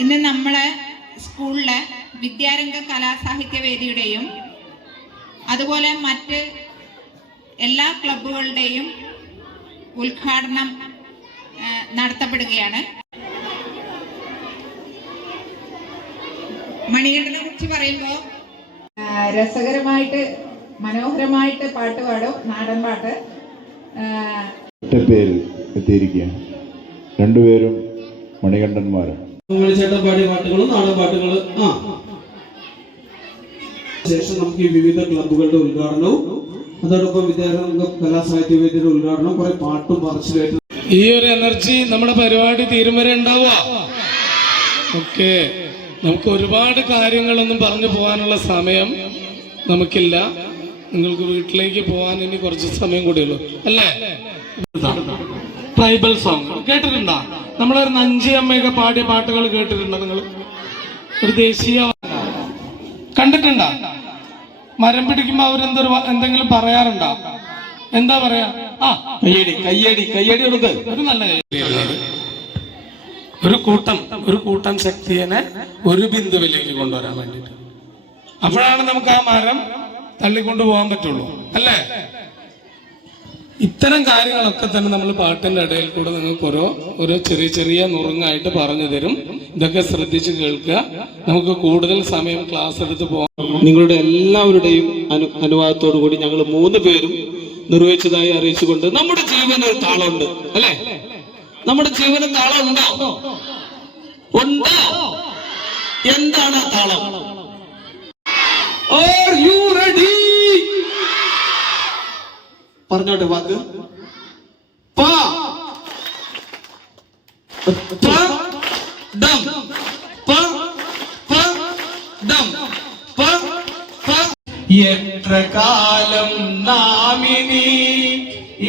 ഇന്ന് നമ്മളെ സ്കൂളിലെ വിദ്യാരംഗ കലാസാഹിത്യവേദിയുടെയും അതുപോലെ മറ്റ് എല്ലാ ക്ലബ്ബുകളുടെയും ഉദ്ഘാടനം നടത്തപ്പെടുകയാണ്. മണികണ്ഠനെ കുറിച്ച് പറയുമ്പോൾ രസകരമായിട്ട് മനോഹരമായിട്ട് പാട്ട് പാടും, നാടൻ പാട്ട്. പേരിൽ എത്തിയിരിക്കുകയാണ്. രണ്ടുപേരും മണികണ്ഠന്മാരാണ്. ചേട്ടൻ പാടിയ പാട്ടുകളും നാടൻ പാട്ടുകളും. ശേഷം നമുക്ക് ഈ വിവിധ ക്ലബ്ബുകളുടെ ഉദ്ഘാടനവും അതോടൊപ്പം വിദ്യാരംഗ കലാസാഹിത്യവേദിയുടെ ഉദ്ഘാടനം, കുറെ പാട്ടും പറച്ചിലായിട്ട് ഈ ഒരു എനർജി നമ്മുടെ പരിപാടി തീരും വരെ ഉണ്ടാവുക. ഓക്കെ, നമുക്ക് ഒരുപാട് കാര്യങ്ങളൊന്നും പറഞ്ഞു പോകാനുള്ള സമയം നമുക്കില്ല. നിങ്ങൾക്ക് വീട്ടിലേക്ക് പോകാൻ ഇനി കുറച്ച് സമയം കൂടിയുള്ളൂ അല്ലേ? ട്രൈബൽ സോങ് കേട്ടിട്ടുണ്ടോ? നമ്മളൊരു നഞ്ചി അമ്മയൊക്കെ പാടിയ പാട്ടുകൾ കേട്ടിട്ടുണ്ടോ നിങ്ങൾ? ഒരു ദേശീയ കണ്ടിട്ടുണ്ടോ? മരം പിടിക്കുമ്പോ എന്തെങ്കിലും പറയാറുണ്ടോ? എന്താ പറയാ? കയ്യടി കൊടുക്ക്. ഒരു നല്ല കയ്യടി. ഒരു കൂട്ടം ശക്തിയെ ഒരു ബിന്ദുവിലേക്ക് കൊണ്ടുവരാൻ വേണ്ടിട്ട്. അപ്പോഴാണ് നമുക്ക് ആ മരം തള്ളിക്കൊണ്ടു പോകാൻ പറ്റുള്ളൂ അല്ലേ? ഇത്തരം കാര്യങ്ങളൊക്കെ തന്നെ നമ്മൾ പാട്ടിന്റെ ഇടയിൽ കൂടെ നിങ്ങൾക്ക് ഓരോ ചെറിയ നുറുങ്ങായിട്ട് പറഞ്ഞു തരും. ഇതൊക്കെ ശ്രദ്ധിച്ച് കേൾക്കുക. നമുക്ക് കൂടുതൽ സമയം ക്ലാസ് എടുത്ത് പോകാം. നിങ്ങളുടെ എല്ലാവരുടെയും അനുവാദത്തോടു കൂടി ഞങ്ങൾ 3 പേരും നിർവഹിച്ചതായി അറിയിച്ചുകൊണ്ട് നമ്മുടെ ജീവന് താളമുണ്ട് അല്ലെ? നമ്മുടെ ജീവന് താളം ഉണ്ടോ? എന്താണ് ആ താളം? Are you ready? പറഞ്ഞോട്ടെ വാക്ക്. എത്ര കാലം നാമിനി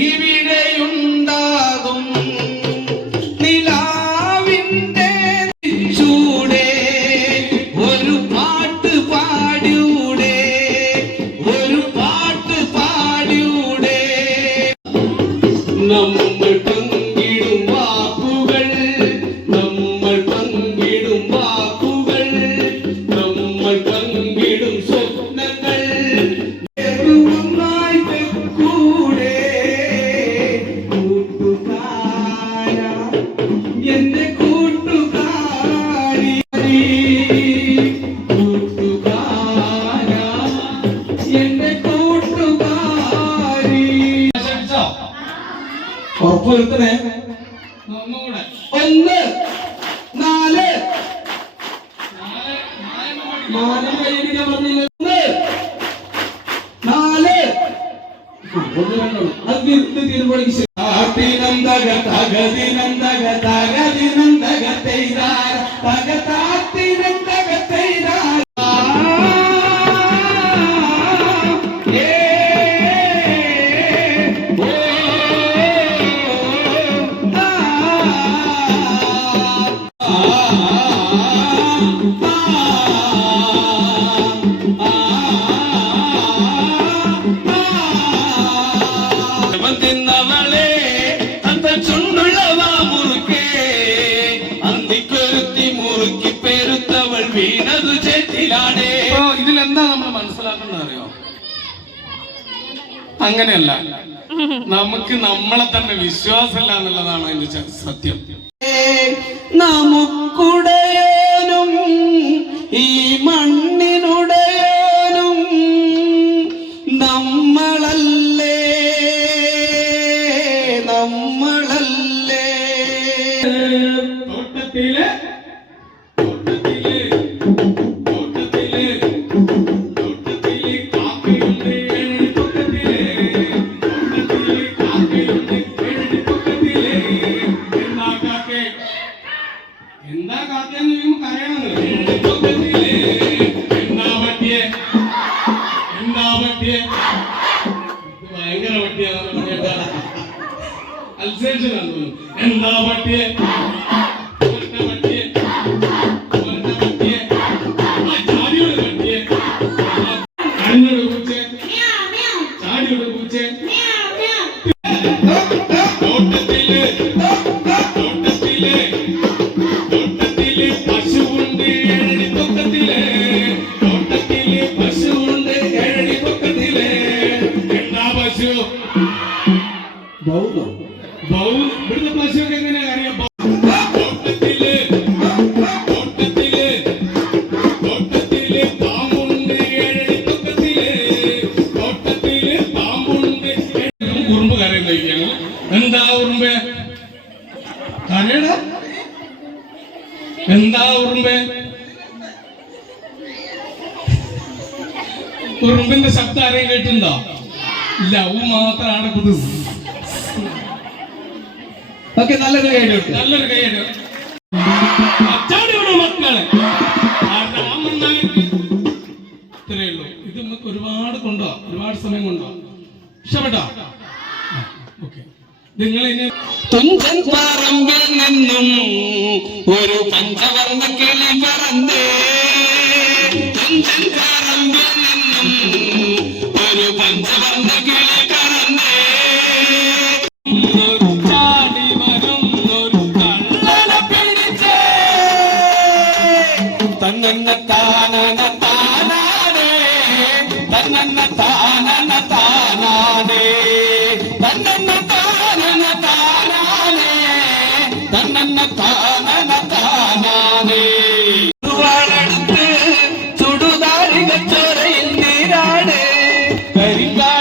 ഇവിടെയുണ്ടാകും, നിലാവിന്റെ ചൂടെ ഒരു പാട്ട് പാടിയൂടെ, ഒരു പാട്ട് പാടിയൂടെ. നമ്മൾ പങ്കിടും വാക്കുകൾ, നമ്മൾ പങ്കിടും വാക്കുകൾ, നമ്മൾ പങ്കിടും സ്വപ്നങ്ങൾ ഒന്നായി കൂടെ. കൂട്ടുകാര എന്റെ കൂട്ടുകാരി, കൂട്ടുകാര എന്റെ കൂട്ടുകാരി. ഉറപ്പുവരുത്തണേ. 1 4 4 കൈയടിക്കാൻ പറഞ്ഞില്ല. 1 4 അത് തീരുമാനിക്കും. ഇതിലെന്താ നമ്മൾ മനസ്സിലാക്കുന്നത് അറിയോ? അങ്ങനെയല്ല, നമുക്ക് നമ്മളെ തന്നെ വിശ്വാസമില്ല എന്നുള്ളതാണ് അതിന്റെ സത്യം. നമുക്കുടയനും ഈ മണ്ണിനുടയനും നമ്മളല്ലേ, നമ്മളല്ലേ. തോട്ടത്തിലെ എന്താ കാക്കെന്ന് അറിയണമല്ലോ. എന്താ പറ്റിയേ? ഭയങ്കര പറ്റിയാണ്. അൽസേഷനാണ് തോന്നുന്നു. എന്താ പറ്റിയേ? തോട്ടത്തിലെ പശു എന്താ ഉറുമ്പേ? ഉറുമ്പിന്റെ ശബ്ദം ആരെയും കേട്ടിട്ടുണ്ടോ? ലവ് മാത്രമാണ് പുതു. ഓക്കെ, നല്ലൊരു കാര്യം, നല്ലൊരു കൈയ്യടി. അച്ചാടിയുടെ മക്കളെ ഇത്രയേ ഉള്ളൂ. ഇത് നമുക്ക് ഒരുപാട് കൊണ്ടുപോവാം, ഒരുപാട് സമയം കൊണ്ടുപോവാം. ഇഷ്ടപ്പെട്ടോ? ഓക്കെ. നിങ്ങൾ ഇനി തുഞ്ചൻ പറമ്പിൽ നിന്നും ഒരു പഞ്ചവർണ്ണ കിളി പറന്നേ, തുഞ്ചൻ പറമ്പിൽ നിന്നും ഒരു പഞ്ചവർണ്ണ കിളി പറന്നേ, ചാടി വരുന്നൊരു കള്ളനെ പിടിച്ചേ, തന്നന്ന താനന താനാനേ, തന്നന്ന താനന താനാനേ, തന്നന്ന താനന താനാനേ, തന്നന്ന താനന താനാനേ. ചുടുവാളെടുത്ത് ചുടുതാരിക ചോരയിൽ നീരാട്, കരിങ്കാ